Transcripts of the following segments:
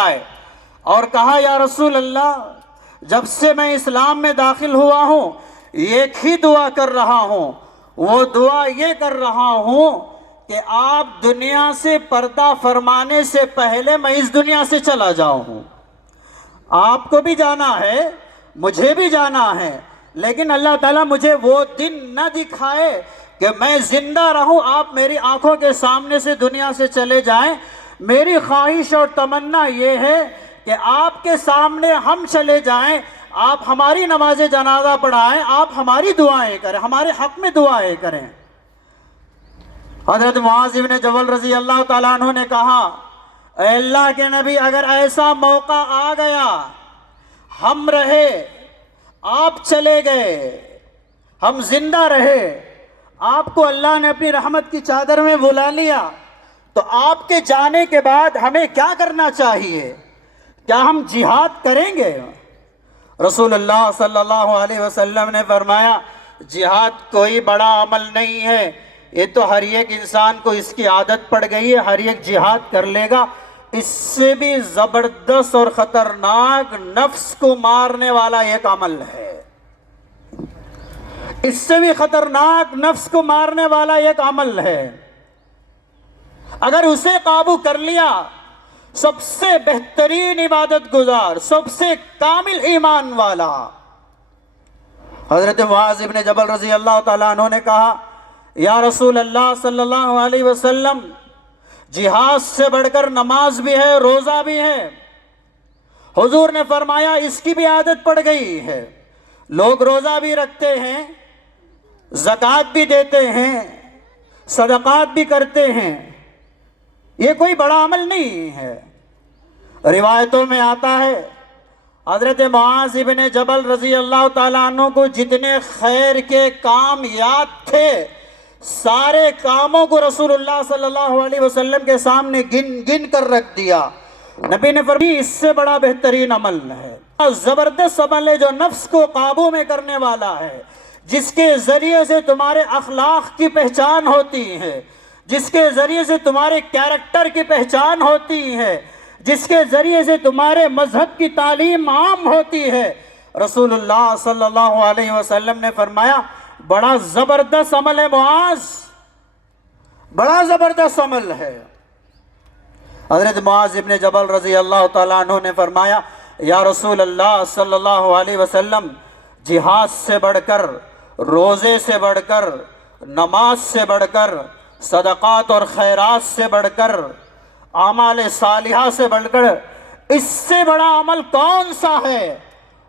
آئے اور کہا یا رسول اللہ جب سے میں اسلام میں داخل ہوا ہوں ایک ہی دعا کر رہا ہوں، وہ دعا یہ کر رہا ہوں کہ آپ دنیا سے پردہ فرمانے سے پہلے میں اس دنیا سے چلا جاؤں۔ آپ کو بھی جانا ہے، مجھے بھی جانا ہے، لیکن اللہ تعالیٰ مجھے وہ دن نہ دکھائے کہ میں زندہ رہوں، آپ میری آنکھوں کے سامنے سے دنیا سے چلے جائیں۔ میری خواہش اور تمنا یہ ہے کہ آپ کے سامنے ہم چلے جائیں، آپ ہماری نماز جنازہ پڑھائیں، آپ ہماری دعائیں کریں، ہمارے حق میں دعائیں کریں۔ حضرت معاذ بن جبل رضی اللہ تعالیٰ عنہ نے کہا اے اللہ کے نبی اگر ایسا موقع آ گیا، ہم رہے، آپ چلے گئے، ہم زندہ رہے، آپ کو اللہ نے اپنی رحمت کی چادر میں بلا لیا، تو آپ کے جانے کے بعد ہمیں کیا کرنا چاہیے؟ کیا ہم جہاد کریں گے؟ رسول اللہ صلی اللہ علیہ وسلم نے فرمایا جہاد کوئی بڑا عمل نہیں ہے، یہ تو ہر ایک انسان کو اس کی عادت پڑ گئی ہے، ہر ایک جہاد کر لے گا۔ اس سے بھی زبردست اور خطرناک نفس کو مارنے والا ایک عمل ہے، اس سے بھی خطرناک نفس کو مارنے والا ایک عمل ہے۔ اگر اسے قابو کر لیا، سب سے بہترین عبادت گزار، سب سے کامل ایمان والا حضرت معاذ بن جبل رضی اللہ تعالیٰ عنہ نے کہا یا رسول اللہ صلی اللہ علیہ وسلم جہاد سے بڑھ کر نماز بھی ہے، روزہ بھی ہے۔ حضور نے فرمایا اس کی بھی عادت پڑ گئی ہے، لوگ روزہ بھی رکھتے ہیں، زکوٰۃ بھی دیتے ہیں، صدقات بھی کرتے ہیں، یہ کوئی بڑا عمل نہیں ہے۔ روایتوں میں آتا ہے حضرت معاذ بن جبل رضی اللہ تعالیٰ عنہ کو جتنے خیر کے کام یاد تھے سارے کاموں کو رسول اللہ صلی اللہ علیہ وسلم کے سامنے گن گن کر رکھ دیا۔ نبی نے فرمایا اس سے بڑا بہترین عمل ہے، زبردست عمل ہے جو نفس کو قابو میں کرنے والا ہے، جس کے ذریعے سے تمہارے اخلاق کی پہچان ہوتی ہے، جس کے ذریعے سے تمہارے کیریکٹر کی پہچان ہوتی ہے، جس کے ذریعے سے تمہارے مذہب کی تعلیم عام ہوتی ہے۔ رسول اللہ صلی اللہ علیہ وسلم نے فرمایا بڑا زبردست عمل ہے معاذ، بڑا زبردست عمل ہے۔ حضرت معاذ ابن جبل رضی اللہ تعالیٰ عنہ نے فرمایا یا رسول اللہ صلی اللہ علیہ وسلم جہاد سے بڑھ کر، روزے سے بڑھ کر، نماز سے بڑھ کر، صدقات اور خیرات سے بڑھ کر، اعمال صالحہ سے بڑھ کر اس سے بڑا عمل کون سا ہے؟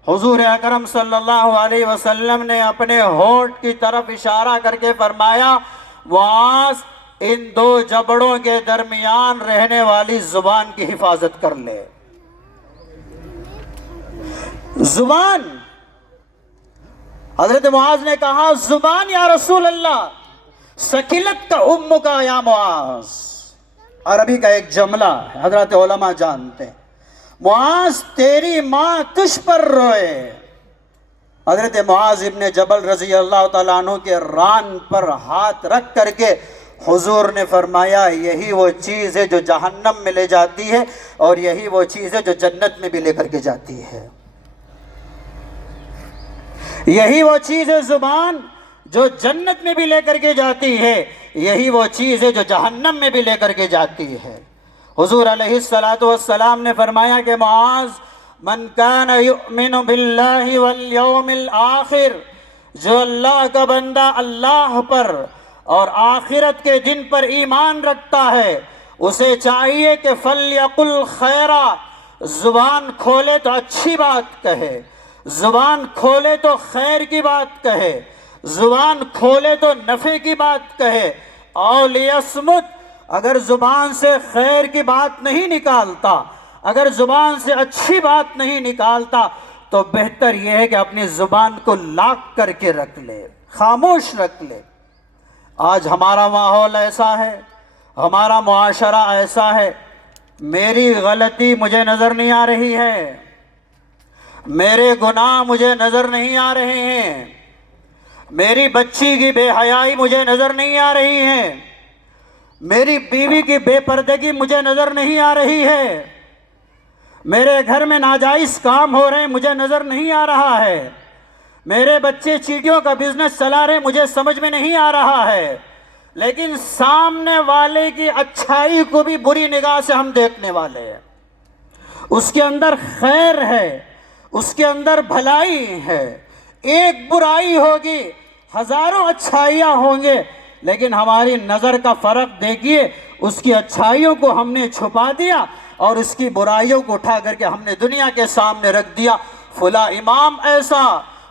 حضور اکرم صلی اللہ علیہ وسلم نے اپنے ہونٹ کی طرف اشارہ کر کے فرمایا معاذ ان دو جبڑوں کے درمیان رہنے والی زبان کی حفاظت کر لے۔ زبان، حضرت معاذ نے کہا زبان یا رسول اللہ، سکلت کا ام کا یا معاذ، عربی کا ایک جملہ ہے، حضرت علماء جانتے ہیں، معاذ تیری ماں تجھ پر روئے۔ حضرت معاذ ابن جبل رضی اللہ تعالیٰ عنہ کے ران پر ہاتھ رکھ کر کے حضور نے فرمایا یہی وہ چیز ہے جو جہنم میں لے جاتی ہے اور یہی وہ چیز ہے جو جنت میں بھی لے کر کے جاتی ہے۔ یہی وہ چیز ہے زبان جو جنت میں بھی لے کر کے جاتی ہے، یہی وہ چیز ہے جو جہنم میں بھی لے کر کے جاتی ہے۔ حضور علیہ السلام نے فرمایا کہ معاذ من کان یؤمن باللہ والیوم الآخر، جو اللہ کا بندہ اللہ پر اور آخرت کے دن پر ایمان رکھتا ہے اسے چاہیے کہ فلیقل خیرا، زبان کھولے تو اچھی بات کہے، زبان کھولے تو خیر کی بات کہے، زبان کھولے تو نفع کی بات کہے، او لیصمت، اگر زبان سے خیر کی بات نہیں نکالتا، اگر زبان سے اچھی بات نہیں نکالتا تو بہتر یہ ہے کہ اپنی زبان کو لاک کر کے رکھ لے، خاموش رکھ لے۔ آج ہمارا ماحول ایسا ہے، ہمارا معاشرہ ایسا ہے، میری غلطی مجھے نظر نہیں آ رہی ہے، میرے گناہ مجھے نظر نہیں آ رہے ہیں، میری بچی کی بے حیائی مجھے نظر نہیں آ رہی ہے، میری بیوی کی بے پردگی مجھے نظر نہیں آ رہی ہے، میرے گھر میں ناجائز کام ہو رہے ہیں، مجھے نظر نہیں آ رہا ہے، میرے بچے چیٹیوں کا بزنس چلا رہے ہیں، مجھے سمجھ میں نہیں آ رہا ہے، لیکن سامنے والے کی اچھائی کو بھی بری نگاہ سے ہم دیکھنے والے ہیں۔ اس کے اندر خیر ہے، اس کے اندر بھلائی ہے، ایک برائی ہوگی ہزاروں اچھائیاں ہوں گے، لیکن ہماری نظر کا فرق دیکھیے، اس کی اچھائیوں کو ہم نے چھپا دیا اور اس کی برائیوں کو اٹھا کر کے ہم نے دنیا کے سامنے رکھ دیا۔ فلاں امام ایسا،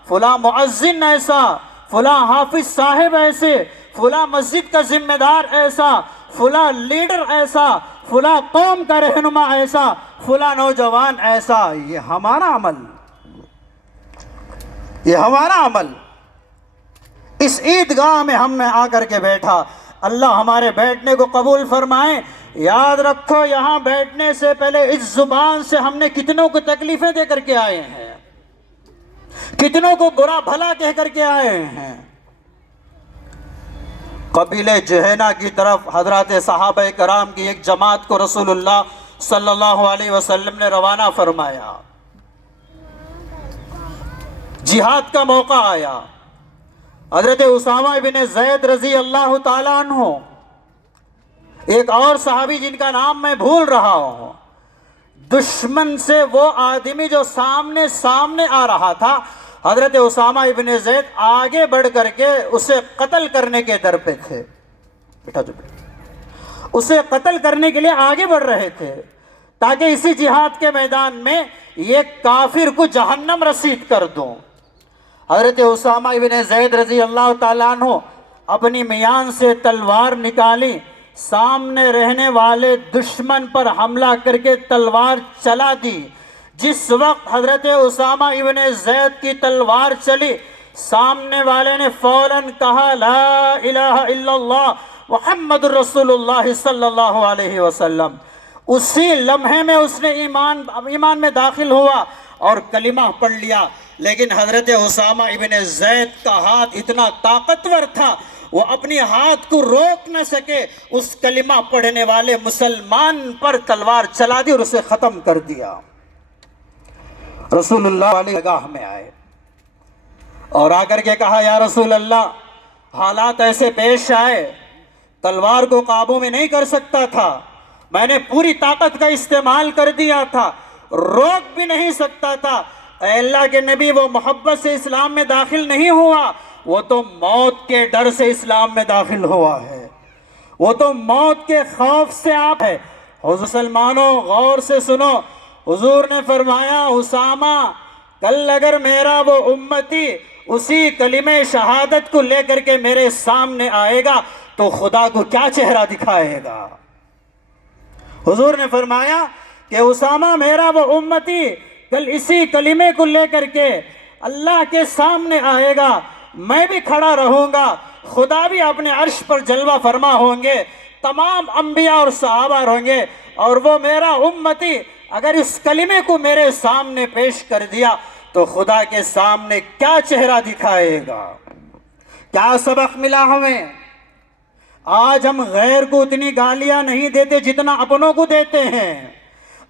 فلاں مؤذن ایسا، فلاں حافظ صاحب ایسے، فلاں مسجد کا ذمہ دار ایسا، فلاں لیڈر ایسا، فلاں قوم کا رہنما ایسا، فلاں نوجوان ایسا۔ یہ ہمارا عمل، یہ ہمارا عمل۔ اس عیدگاہ میں ہم نے آ کر کے بیٹھا، اللہ ہمارے بیٹھنے کو قبول فرمائے۔ یاد رکھو، یہاں بیٹھنے سے پہلے اس زبان سے ہم نے کتنوں کو تکلیفیں دے کر کے آئے ہیں، کتنوں کو برا بھلا کہہ کر کے آئے ہیں۔ قبیلہ جہینہ کی طرف حضرات صحابہ کرام کی ایک جماعت کو رسول اللہ صلی اللہ علیہ وسلم نے روانہ فرمایا، جہاد کا موقع آیا۔ حضرت اسامہ بن زید رضی اللہ تعالیٰ عنہ، ایک اور صحابی جن کا نام میں بھول رہا ہوں، دشمن سے وہ آدمی جو سامنے آ رہا تھا، حضرت اسامہ بن زید آگے بڑھ کر کے اسے قتل کرنے کے در پہ تھے، اسے قتل کرنے کے لیے آگے بڑھ رہے تھے تاکہ اسی جہاد کے میدان میں یہ کافر کو جہنم رسید کر دوں۔ حضرت اسامہ بن زید رضی اللہ تعالیٰ عنہ اپنی میان سے تلوار نکالی، سامنے رہنے والے دشمن پر حملہ کر کے تلوار چلا دی۔ جس وقت حضرت اسامہ ابن زید کی تلوار چلی، سامنے والے نے فوراً کہا لا الہ الا اللہ محمد رسول اللہ صلی اللہ علیہ وسلم۔ اسی لمحے میں اس نے ایمان میں داخل ہوا اور کلمہ پڑھ لیا۔ لیکن حضرت اسامہ ابن زید کا ہاتھ اتنا طاقتور تھا، وہ اپنی ہاتھ کو روک نہ سکے، اس کلمہ پڑھنے والے مسلمان پر تلوار چلا دی اور اسے ختم کر دیا۔ رسول اللہ علیہ گاہ میں آئے اور آ کر کے کہا یا رسول اللہ، حالات ایسے پیش آئے، تلوار کو قابو میں نہیں کر سکتا تھا، میں نے پوری طاقت کا استعمال کر دیا تھا، روک بھی نہیں سکتا تھا۔ اے اللہ کے نبی، وہ محبت سے اسلام میں داخل نہیں ہوا، وہ تو موت کے ڈر سے اسلام میں داخل ہوا ہے، وہ تو موت کے خوف سے آپ ہے۔ مسلمانوں غور سے سنو، حضور نے فرمایا اسامہ کل اگر میرا وہ امتی اسی کلمہ شہادت کو لے کر کے میرے سامنے آئے گا تو خدا کو کیا چہرہ دکھائے گا۔ حضور نے فرمایا کہ اسامہ میرا وہ امتی کل اسی کلمے کو لے کر کے اللہ کے سامنے آئے گا، میں بھی کھڑا رہوں گا، خدا بھی اپنے عرش پر جلوہ فرما ہوں گے، تمام انبیاء اور صحابہ ہوں گے، اور وہ میرا امتی اگر اس کلمے کو میرے سامنے پیش کر دیا تو خدا کے سامنے کیا چہرہ دکھائے گا۔ کیا سبق ملا ہمیں؟ آج ہم غیر کو اتنی گالیاں نہیں دیتے جتنا اپنوں کو دیتے ہیں،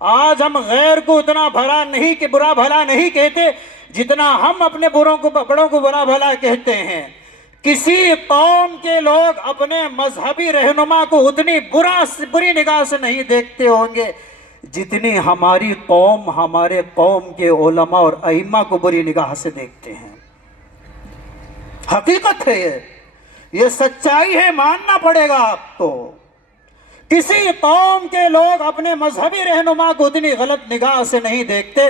آج ہم غیر کو اتنا برا بھلا نہیں کہتے جتنا ہم اپنے بڑوں کو برا بھلا کہتے ہیں۔ کسی قوم کے لوگ اپنے مذہبی رہنما کو اتنی بری نگاہ سے نہیں دیکھتے ہوں گے جتنی ہماری قوم ہمارے قوم کے علماء اور ائمہ کو بری نگاہ سے دیکھتے ہیں۔ حقیقت ہے، یہ سچائی ہے، ماننا پڑے گا آپ کو۔ کسی قوم کے لوگ اپنے مذہبی رہنما کو اتنی غلط نگاہ سے نہیں دیکھتے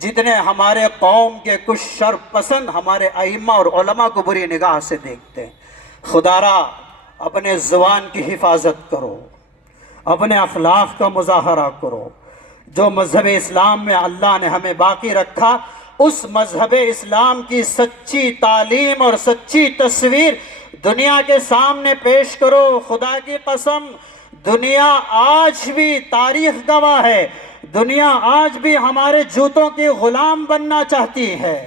جتنے ہمارے قوم کے کچھ شر پسند ہمارے ائمہ اور علماء کو بری نگاہ سے دیکھتے ہیں۔ خدا را اپنے زبان کی حفاظت کرو، اپنے اخلاق کا مظاہرہ کرو۔ جو مذہب اسلام میں اللہ نے ہمیں باقی رکھا، اس مذہب اسلام کی سچی تعلیم اور سچی تصویر دنیا کے سامنے پیش کرو۔ خدا کی قسم، دنیا آج بھی تاریخ گواہ ہے، دنیا آج بھی ہمارے جوتوں کے غلام بننا چاہتی ہے،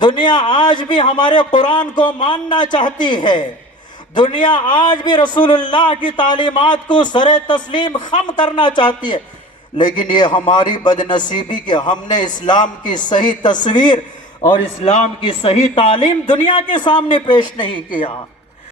دنیا آج بھی ہمارے قرآن کو ماننا چاہتی ہے، دنیا آج بھی رسول اللہ کی تعلیمات کو سر تسلیم خم کرنا چاہتی ہے، لیکن یہ ہماری بدنصیبی کہ ہم نے اسلام کی صحیح تصویر اور اسلام کی صحیح تعلیم دنیا کے سامنے پیش نہیں کیا.